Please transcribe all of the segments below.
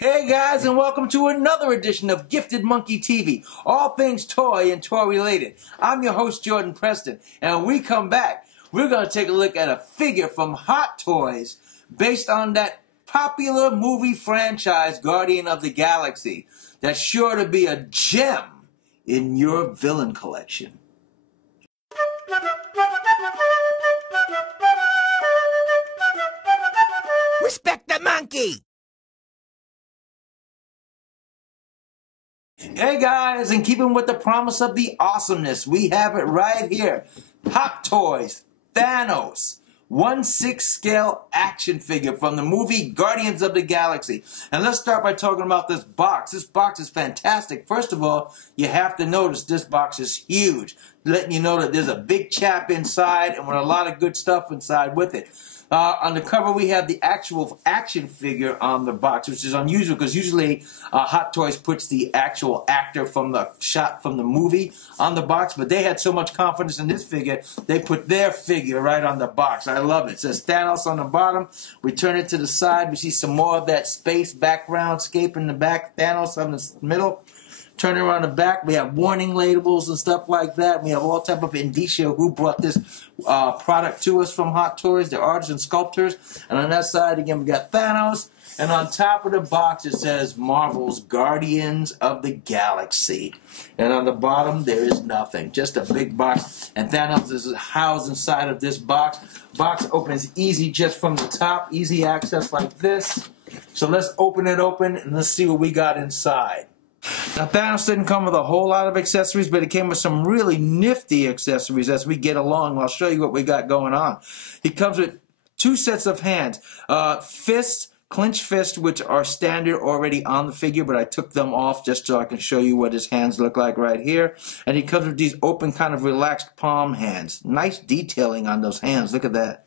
Hey guys, and welcome to another edition of Gifted Monkey TV, all things toy and toy related. I'm your host, Jordan Preston, and when we come back, we're going to take a look at a figure from Hot Toys based on that popular movie franchise, Guardian of the Galaxy. That's sure to be a gem in your villain collection. Respect the monkey! Hey guys, and keeping with the promise of the awesomeness, we have it right here. Hot Toys Thanos 1/6 scale action figure from the movie Guardians of the Galaxy. And let's start by talking about this box. This box is fantastic. First of all, you have to notice this box is huge, letting you know that there's a big chap inside and with a lot of good stuff inside with it. On the cover, we have the actual action figure on the box, which is unusual because usually Hot Toys puts the actual actor from the shot from the movie on the box, but they had so much confidence in this figure, they put their figure right on the box. I love it. It says Thanos on the bottom. We turn it to the side. We see some more of that space background scape in the back. Thanos on the middle. Turn it around the back, we have warning labels and stuff like that. We have all type of indicia who brought this product to us from Hot Toys, the artists and sculptors. And on that side, again, we got Thanos. And on top of the box, it says Marvel's Guardians of the Galaxy. And on the bottom, there is nothing. Just a big box. And Thanos is housed inside of this box. Box opens easy just from the top. Easy access like this. So let's open it open and let's see what we got inside. Now, Thanos didn't come with a whole lot of accessories, but it came with some really nifty accessories as we get along. I'll show you what we got going on. He comes with two sets of hands. Fists, clenched fists, which are standard already on the figure, but I took them off just so I can show you what his hands look like right here. And he comes with these open, kind of relaxed palm hands. Nice detailing on those hands. Look at that.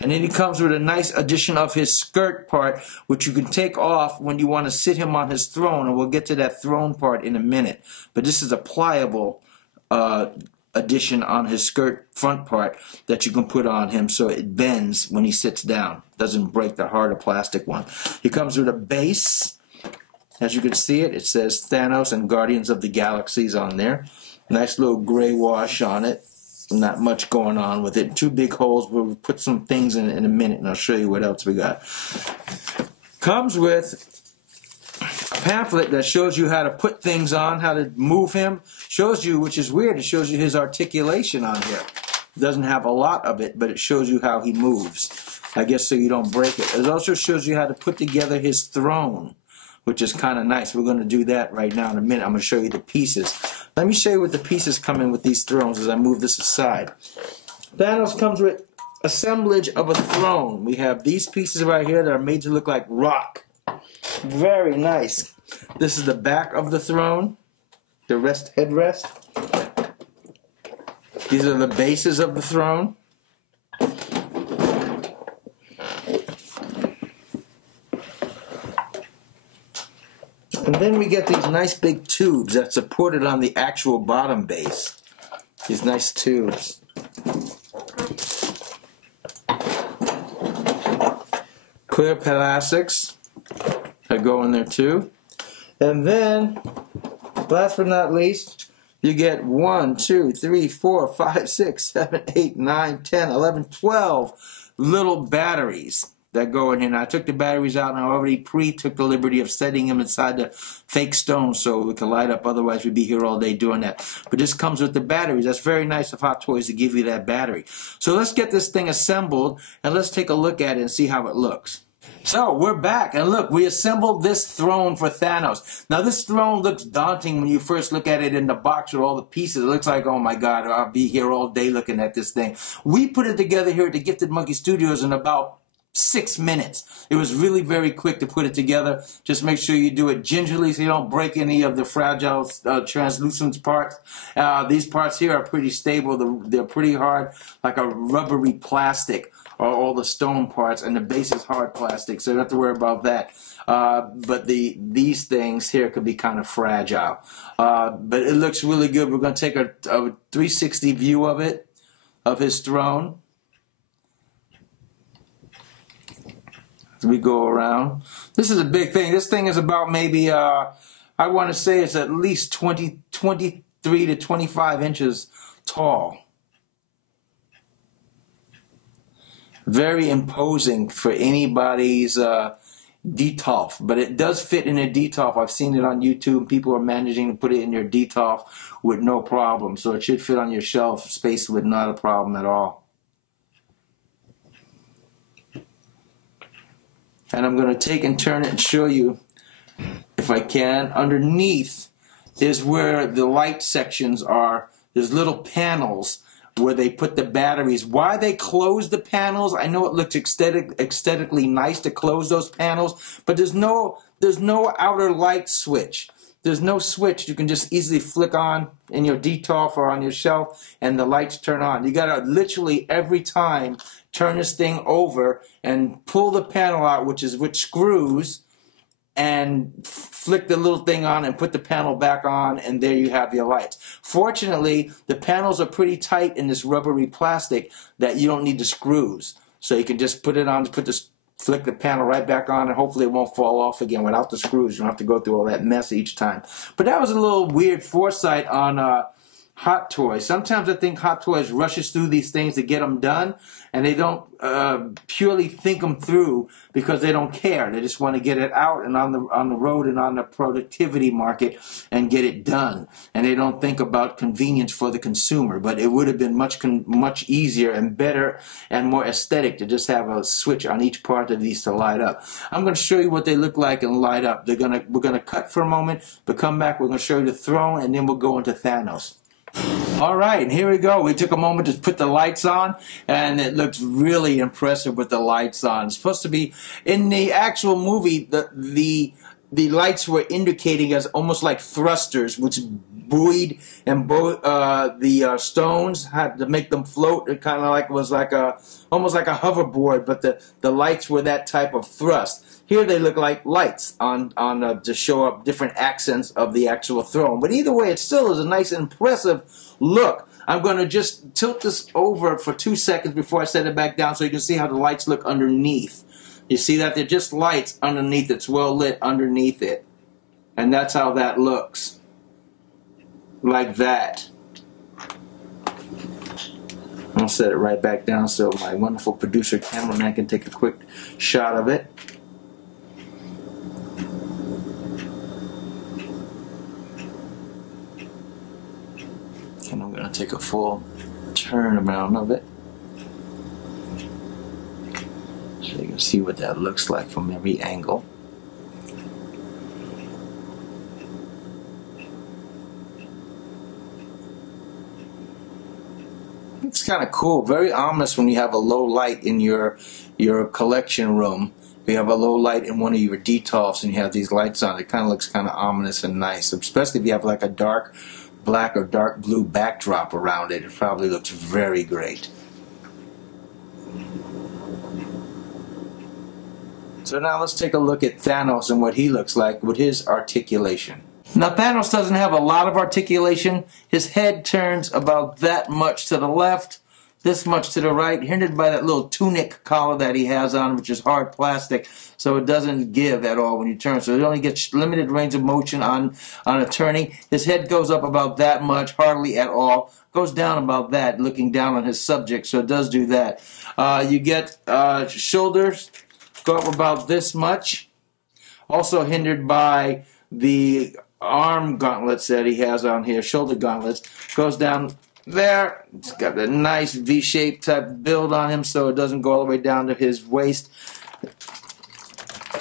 And then he comes with a nice addition of his skirt part, which you can take off when you want to sit him on his throne, and we'll get to that throne part in a minute. But this is a pliable addition on his skirt front part that you can put on him so it bends when he sits down. Doesn't break the harder plastic one. He comes with a base. As you can see it, it says Thanos and Guardians of the Galaxies on there. Nice little gray wash on it. Not much going on with it. Two big holes. We'll put some things in a minute, and I'll show you what else we got. Comes with a pamphlet that shows you how to put things on, how to move him. Shows you, which is weird, it shows you his articulation on here. It doesn't have a lot of it, but it shows you how he moves. I guess so you don't break it. It also shows you how to put together his throne, which is kind of nice. We're going to do that right now in a minute. I'm going to show you the pieces. Let me show you what the pieces come in with these thrones as I move this aside. Thanos comes with assemblage of a throne. We have these pieces right here that are made to look like rock. Very nice. This is the back of the throne, the headrest. These are the bases of the throne. And then we get these nice big tubes that supported on the actual bottom base. These nice tubes. Clear plastics that go in there too. And then, last but not least, you get 1, 2, 3, 4, 5, 6, 7, 8, 9, 10, 11, 12 little batteries that go in here. Now, I took the batteries out and I already took the liberty of setting them inside the fake stone so it could light up. Otherwise, we'd be here all day doing that. But this comes with the batteries. That's very nice of Hot Toys to give you that battery. So let's get this thing assembled and let's take a look at it and see how it looks. So, we're back, and look, we assembled this throne for Thanos. Now, this throne looks daunting when you first look at it in the box with all the pieces. It looks like, oh my God, I'll be here all day looking at this thing. We put it together here at the Gifted Monkey Studios in about 6 minutes. It was really very quick to put it together. Just make sure you do it gingerly so you don't break any of the fragile translucent parts. These parts here are pretty stable. They're pretty hard, like a rubbery plastic, or all the stone parts, and the base is hard plastic, so you don't have to worry about that. But these things here could be kind of fragile. But it looks really good. We're going to take a 360 view of it, of his throne. We go around. This is a big thing. This thing is about maybe, I want to say it's at least 23 to 25 inches tall. Very imposing for anybody's detolf, but it does fit in a detolf. I've seen it on YouTube. People are managing to put it in your detolf with no problem. So it should fit on your shelf space with not a problem at all. And I'm going to take and turn it and show you, if I can. Underneath is where the light sections are. There's little panels where they put the batteries. Why they close the panels, I know it looks aesthetically nice to close those panels, but there's no outer light switch. There's no switch you can just easily flick on in your detolf or on your shelf and the lights turn on. You gotta literally every time turn this thing over and pull the panel out, which is with screws, and flick the little thing on and put the panel back on, and there you have your lights. Fortunately, the panels are pretty tight in this rubbery plastic that you don't need the screws. So you can just put it on, flick the panel right back on, and hopefully it won't fall off again without the screws. You don't have to go through all that mess each time. But that was a little weird foresight on Hot Toys. Sometimes I think Hot Toys rushes through these things to get them done, and they don't purely think them through because they don't care. They just want to get it out and on the road and on the productivity market and get it done. And they don't think about convenience for the consumer. But it would have been much easier and better and more aesthetic to just have a switch on each part of these to light up. I'm going to show you what they look like and light up. We're gonna cut for a moment, but come back. We're going to show you the throne, and then we'll go into Thanos. All right, and here we go. We took a moment to put the lights on, and it looks really impressive with the lights on. It's supposed to be, in the actual movie, the lights were indicating as almost like thrusters, which buoyed and the stones had to make them float. It kind of like was like almost like a hoverboard, but the lights were that type of thrust. Here they look like lights on to show up different accents of the actual throne. But either way, it still is a nice, impressive look. I'm going to just tilt this over for 2 seconds before I set it back down so you can see how the lights look underneath. You see that? They're just lights underneath. It's well lit underneath it. And that's how that looks. Like that. I'll set it right back down so my wonderful producer cameraman can take a quick shot of it. And I'm going to take a full turn around of it so you can see what that looks like from every angle. It's kind of cool, very ominous when you have a low light in your collection room. You have a low light in one of your detolfs and you have these lights on. It kind of looks kind of ominous and nice, especially if you have like a dark black or dark blue backdrop around it. It probably looks very great. So now let's take a look at Thanos and what he looks like with his articulation. Now Thanos doesn't have a lot of articulation. His head turns about that much to the left, this much to the right, hindered by that little tunic collar that he has on, which is hard plastic, so it doesn't give at all when you turn. So it only gets limited range of motion on a turning. His head goes up about that much, hardly at all. Goes down about that, looking down on his subject, so it does do that. You get shoulders go up about this much, also hindered by the arm gauntlets that he has on here, shoulder gauntlets. Goes down there. It's got a nice V-shaped type build on him, so it doesn't go all the way down to his waist.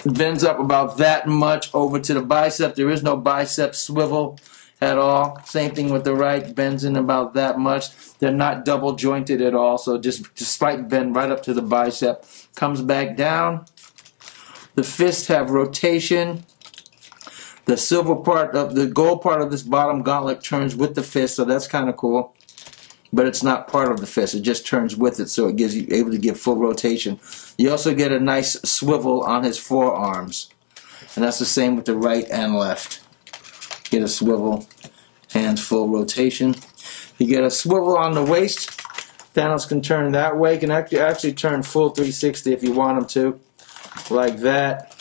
Bends up about that much over to the bicep. There is no bicep swivel at all. Same thing with the right, bends in about that much. They're not double jointed at all, so just slight bend right up to the bicep. Comes back down. The fists have rotation. The silver part of the gold part of this bottom gauntlet turns with the fist, so that's kind of cool. But it's not part of the fist, it just turns with it, so it gives you able to give full rotation. You also get a nice swivel on his forearms. And that's the same with the right and left. Get a swivel and full rotation. You get a swivel on the waist. Thanos can turn that way. Can actually turn full 360 if you want him to. like that.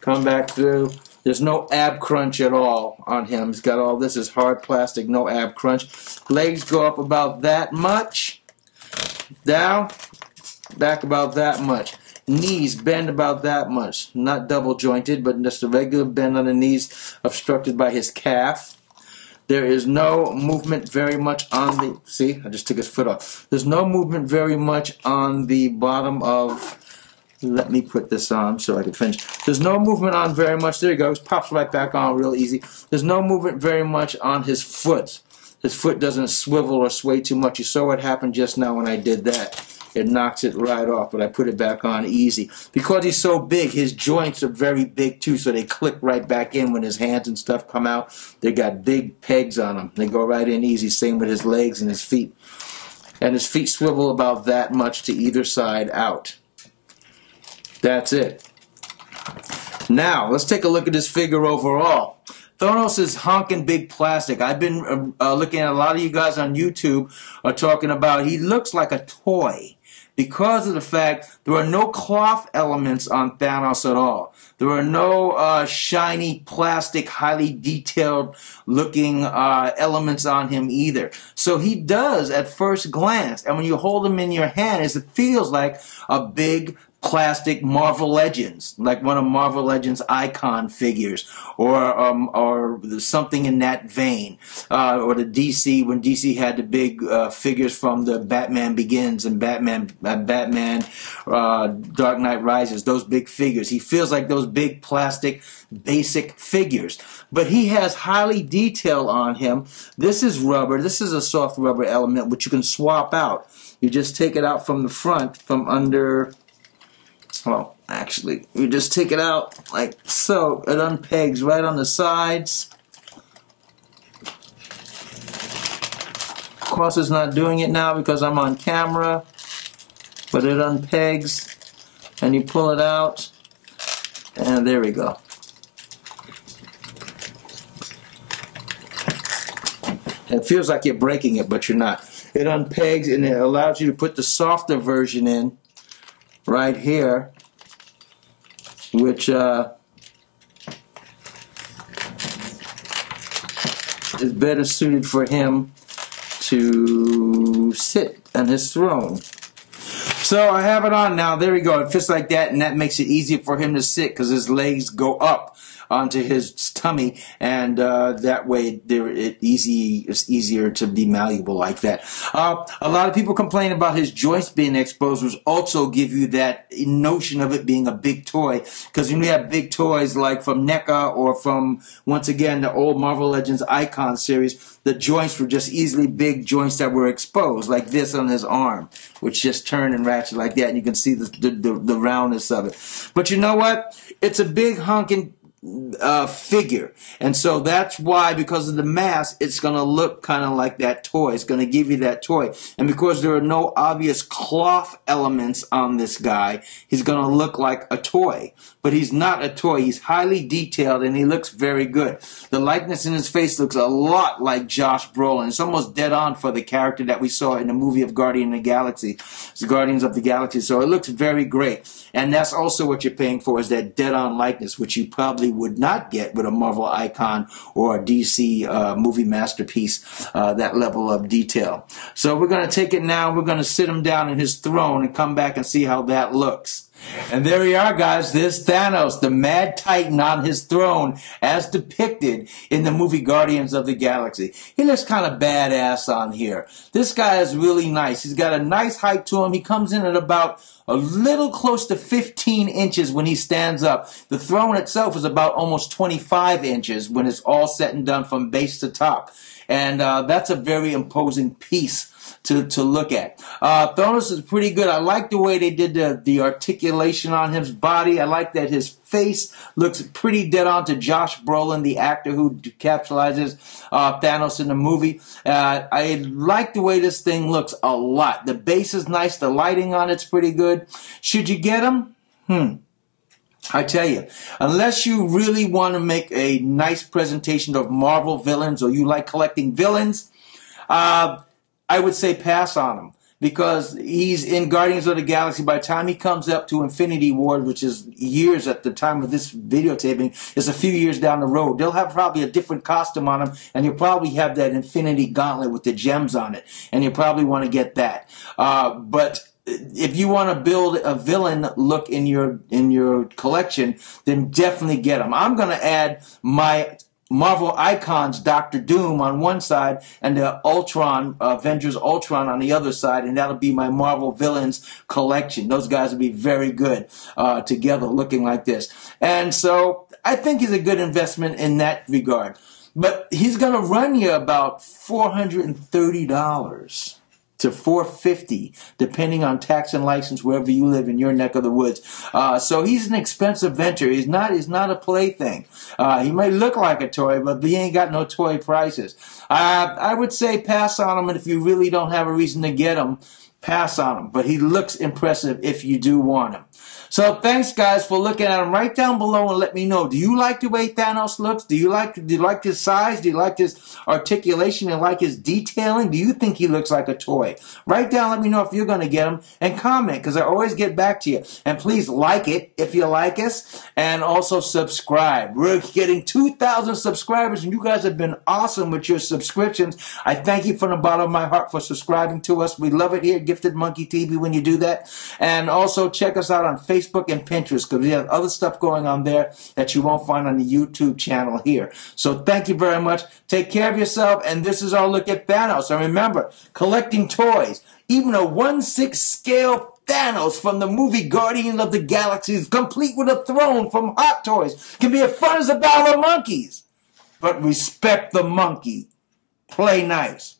Come back through. There's no ab crunch at all on him. He's got all this is hard plastic, no ab crunch. Legs go up about that much. Down, back about that much. Knees bend about that much. Not double jointed, but just a regular bend on the knees obstructed by his calf. There is no movement very much on the, see, I just took his foot off. There's no movement very much on the bottom of, let me put this on so I can finish. There's no movement on very much, there he goes, pops right back on real easy. There's no movement very much on his foot. His foot doesn't swivel or sway too much. You saw what happened just now when I did that. It knocks it right off, but I put it back on easy. Because he's so big, his joints are very big too, so they click right back in when his hands and stuff come out. They got big pegs on them. They go right in easy, same with his legs and his feet. And his feet swivel about that much to either side out. That's it. Now, let's take a look at his figure overall. Thanos is honking big plastic. I've been looking at a lot of you guys on YouTube are talking about he looks like a toy because of the fact there are no cloth elements on Thanos at all. There are no shiny plastic, highly detailed looking elements on him either. So he does at first glance, and when you hold him in your hand, it feels like a big plastic Marvel Legends, like one of Marvel Legends icon figures, or something in that vein, or the DC, when DC had the big figures from the Batman Begins and Batman Dark Knight Rises, those big figures. He feels like those big plastic basic figures, but he has highly detail on him. This is rubber. This is a soft rubber element which you can swap out. You just take it out from the front, from under. Well, actually, you just take it out like so. It unpegs right on the sides. Of course, it's not doing it now because I'm on camera, but it unpegs, and you pull it out, and there we go. It feels like you're breaking it, but you're not. It unpegs, and it allows you to put the softer version in right here, which is better suited for him to sit on his throne. So I have it on now. There we go. It fits like that, and that makes it easier for him to sit because his legs go up onto his tummy, and that way it's easier to be malleable like that. A lot of people complain about his joints being exposed, which also give you that notion of it being a big toy, because when you have big toys like from NECA or from, once again, the old Marvel Legends Icon series, the joints were just easily big joints that were exposed, like this on his arm, which just turn and ratchet like that, and you can see the roundness of it. But you know what? It's a big honking figure, and so that's why, because of the mass, it's going to look kind of like that toy. It's going to give you that toy, and because there are no obvious cloth elements on this guy, he's going to look like a toy, but he's not a toy. He's highly detailed, and he looks very good. The likeness in his face looks a lot like Josh Brolin. It's almost dead on for the character that we saw in the movie of Guardians of the Galaxy. So it looks very great, and that's also what you're paying for, is that dead on likeness, which you probably would not get with a Marvel icon or a DC movie masterpiece, that level of detail. So we're going to take it now, we're going to sit him down in his throne and come back and see how that looks. And there we are, guys. There's Thanos, the Mad Titan on his throne, as depicted in the movie Guardians of the Galaxy. He looks kind of badass on here. This guy is really nice. He's got a nice height to him. He comes in at about a little close to 15 inches when he stands up. The throne itself is about almost 25 inches when it's all said and done from base to top. And that's a very imposing piece to look at. Thanos is pretty good. I like the way they did the articulation on his body. I like that his face looks pretty dead on to Josh Brolin, the actor who capsulizes Thanos in the movie. I like the way this thing looks a lot. The base is nice. The lighting on it's pretty good. Should you get him? I tell you, unless you really want to make a nice presentation of Marvel villains, or you like collecting villains, I would say pass on them, because he's in Guardians of the Galaxy. By the time he comes up to Infinity War, which is years at the time of this videotaping, is a few years down the road, they'll have probably a different costume on him, and you'll probably have that Infinity Gauntlet with the gems on it, and you'll probably want to get that. But if you want to build a villain look in your collection, then definitely get him. I'm going to add my Marvel Icons Doctor Doom on one side and the Ultron, Avengers Ultron on the other side, and that'll be my Marvel Villains collection. Those guys will be very good together looking like this. And so I think he's a good investment in that regard. But he's going to run you about $430 to $450, depending on tax and license wherever you live in your neck of the woods. So he's an expensive venture. He's not a plaything. He may look like a toy, but he ain't got no toy prices. I would say pass on him, and if you really don't have a reason to get him, pass on him. But he looks impressive if you do want him. So thanks, guys, for looking at him. Write down below and let me know. Do you like the way Thanos looks? Do you like his size? Do you like his articulation? Do you like his detailing? Do you think he looks like a toy? Write down, let me know if you're going to get him, and comment, because I always get back to you. And please like it if you like us, and also subscribe. We're getting 2,000 subscribers, and you guys have been awesome with your subscriptions. I thank you from the bottom of my heart for subscribing to us. We love it here at Gifted Monkey TV when you do that. And also check us out on Facebook and Pinterest, because we have other stuff going on there that you won't find on the YouTube channel here. So thank you very much. Take care of yourself, and this is our look at Thanos. And remember, collecting toys, even a 1/6 scale Thanos from the movie Guardians of the Galaxy, complete with a throne from Hot Toys, can be as fun as a battle of monkeys. But respect the monkey. Play nice.